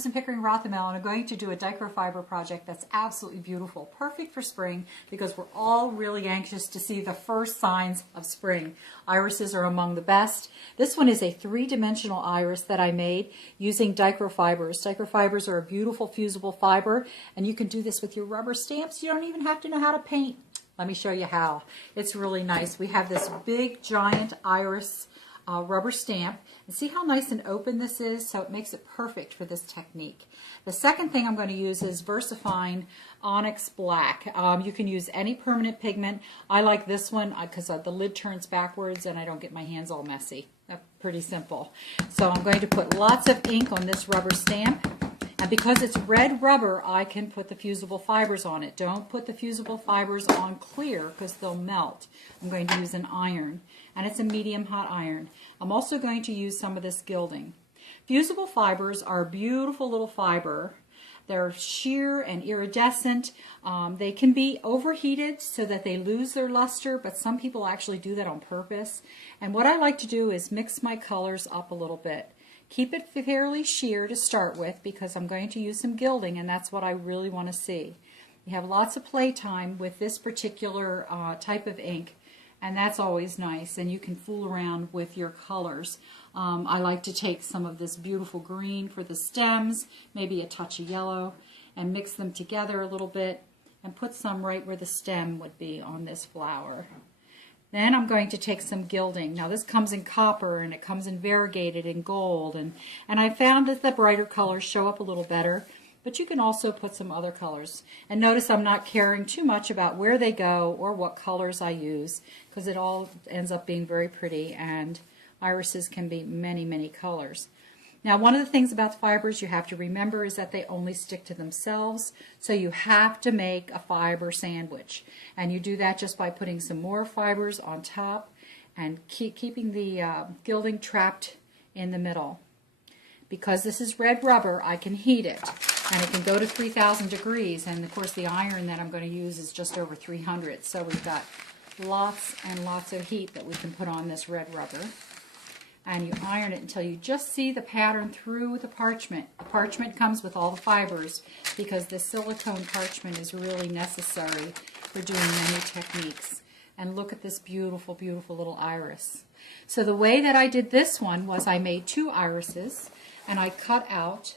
Susan Pickering Rothamel, and I'm going to do a DicroFiber project that's absolutely beautiful, perfect for spring because we're all really anxious to see the first signs of spring. Irises are among the best. This one is a three-dimensional iris that I made using DicroFibers. DicroFibers are a beautiful fusible fiber, and you can do this with your rubber stamps. You don't even have to know how to paint. Let me show you how. It's really nice. We have this big, giant iris rubber stamp, and see how nice and open this is, so it makes it perfect for this technique. The second thing I'm going to use is VersaFine Onyx Black. You can use any permanent pigment. I like this one because the lid turns backwards and I don't get my hands all messy. That's pretty simple. So I'm going to put lots of ink on this rubber stamp, and because it's red rubber, I can put the fusible fibers on it. Don't put the fusible fibers on clear because they'll melt. I'm going to use an iron, and it's a medium hot iron. I'm also going to use some of this gilding. Fusible fibers are a beautiful little fiber. They're sheer and iridescent. They can be overheated so that they lose their luster, but some people actually do that on purpose. And what I like to do is mix my colors up a little bit. Keep it fairly sheer to start with because I'm going to use some gilding, and that's what I really want to see. You have lots of playtime with this particular type of ink, and that's always nice, and you can fool around with your colors. I like to take some of this beautiful green for the stems, maybe a touch of yellow, and mix them together a little bit and put some right where the stem would be on this flower. Then I'm going to take some gilding. Now this comes in copper and it comes in variegated in gold, and I found that the brighter colors show up a little better, but you can also put some other colors. And notice I'm not caring too much about where they go or what colors I use because it all ends up being very pretty, and irises can be many, many colors. Now, one of the things about fibers you have to remember is that they only stick to themselves, so you have to make a fiber sandwich. And you do that just by putting some more fibers on top and keeping the gilding trapped in the middle. Because this is red rubber, I can heat it, and it can go to 3,000 degrees, and of course the iron that I'm going to use is just over 300, so we've got lots and lots of heat that we can put on this red rubber. And you iron it until you just see the pattern through the parchment. The parchment comes with all the fibers because this silicone parchment is really necessary for doing many techniques. And look at this beautiful, beautiful little iris. So the way that I did this one was I made two irises, and I cut out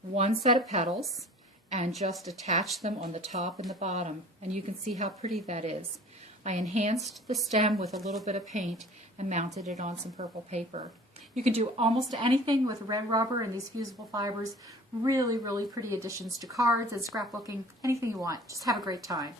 one set of petals and just attached them on the top and the bottom. And you can see how pretty that is. I enhanced the stem with a little bit of paint and mounted it on some purple paper. You can do almost anything with red rubber and these fusible fibers. Really, really pretty additions to cards and scrapbooking, anything you want. Just have a great time.